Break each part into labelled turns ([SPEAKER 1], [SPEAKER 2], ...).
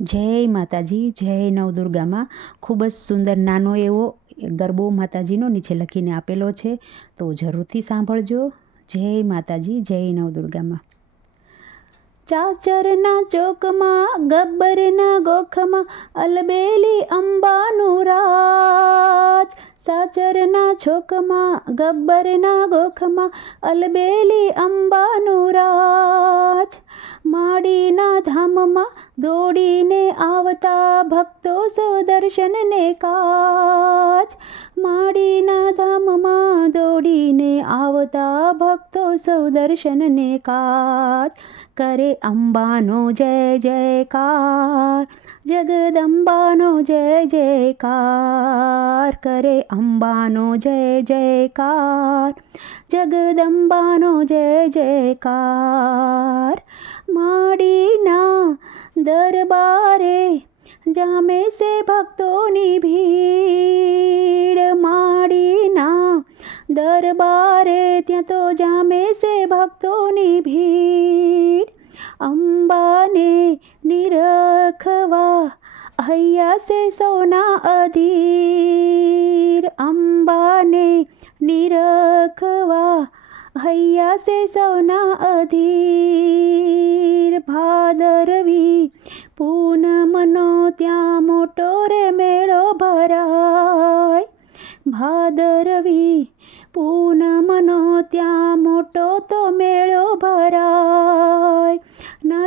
[SPEAKER 1] જય માતાજી, જય નવદુર્ગામાં. ખૂબ જ સુંદર નાનો એવો ગરબો માતાજીનો નીચે લખીને આપેલો છે. તો જરૂરથી સાંભળજો. જય માતાજી, જય નવદુર્ગામાં. ચાચરના ચોકમાં, ગબ્બરના ગોખમાં, અલબેલી અંબાનું રાજ. સાચરના છોકમાં ગબ્બરના ગોખમાં, અલબેલી અંબાનું રાજ. માડીના ધામમાં દોડીને આવતા ભક્તો સૌ દર્શનને કાજ. માડીના ધામમાં દોડીને આવતા ભક્તો સૌ દર્શનને કાત કરે અંબાનો જય જયકાર જગદંબાનો જય જયકાર કરે અંબાનો જય જયકાર જગદંબાનો જય જયકાર માડીના દરબારે જામે સે ભક્તોની ભીડ માડીના દરબારે ત્યાં તો જામે સે ભક્તોની ભીડ અંબાને નિરખવા હૈયા સે સૌના અધીર અંબાને નિરખવા હૈયા સે સૌના અધીર ભાદરવી પૂનમનો ત્યાં મોટો રે મેળો ભરાય. ભાદરવી પૂનમનો ત્યાં મોટો તો મેળો ભરાય.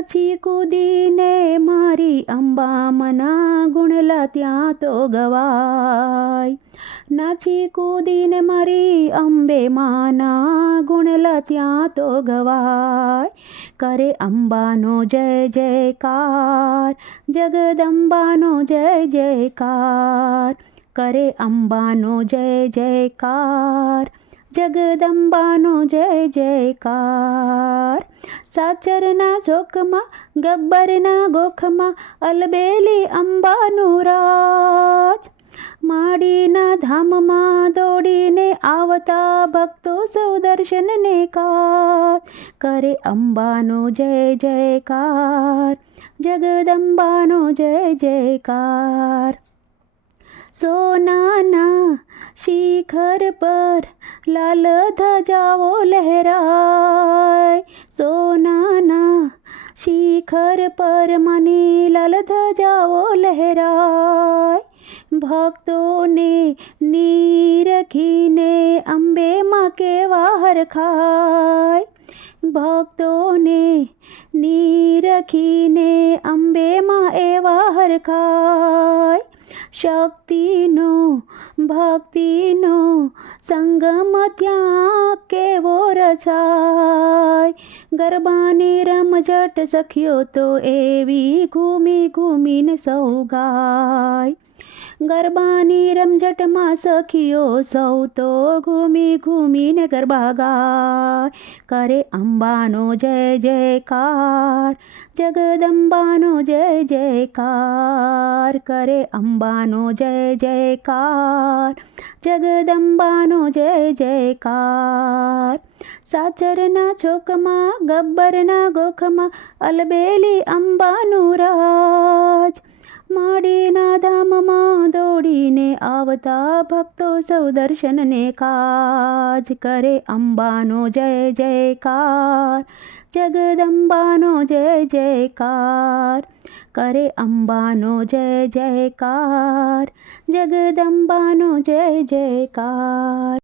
[SPEAKER 1] નાચી કૂદીને મારી અંબામના ગુણલા ત્યાં તો ગવાય નાચી કૂદીને મારી અંબે માના ગુણલા ત્યાં તો ગવાય કરે અંબાનો જય જયકાર જગદંબાનો જય જયકાર કરે અંબાનો જય જયકાર જગદંબાનો જય જયકાર સાચરના ચોકમાં, ગબ્બરના ગોખમાં, અલબેલી અંબાનું રાજ. માડીના ધામમાં દોડીને આવતા ભક્તો સૌ દર્શનને કાર કરે અંબાનો જય, જયકાર. જગદંબાનો જય, જયકાર. સોનાના શિખર પર લાલ ધજાઓ લહેરાય. સોનાના શિખર પર મને લાલ ધજાઓ લહેરાય. ભક્તોને નીરખીને અંબેમાં કેવા હરખાય. ભક્તોને નીરખીને અંબેમાં એવા હરખાય. શક્તિનો, ભક્તિનો સંગમ ત્યાં કેવો રચાય. ગરબાની રમઝટ સખ્યો તો એવી ઘૂમી ઘૂમીને સૌ ગાય. ગરબાની રમઝટમાં સખીઓ સૌ તો ઘૂમી ઘૂમીને ગરબા ગાય. કરે અંબાનો જય જયકાર, જગદંબાનો જય જયકાર. કરે અંબાનો જય જયકાર, જગદંબાનો જય જયકાર. સાચરના છોકમાં, ગબ્બરના ગોખમાં, અલબેલી અંબાનું રાજ. માડીના ધામમાં દોડીને આવતા ભક્તો સૌ દર્શનને કાજ કરે અંબાનો જય, જયકાર. જગદંબાનો જય, જયકાર. કરે અંબાનો જય, જયકાર. જગદંબાનો જય, જયકાર.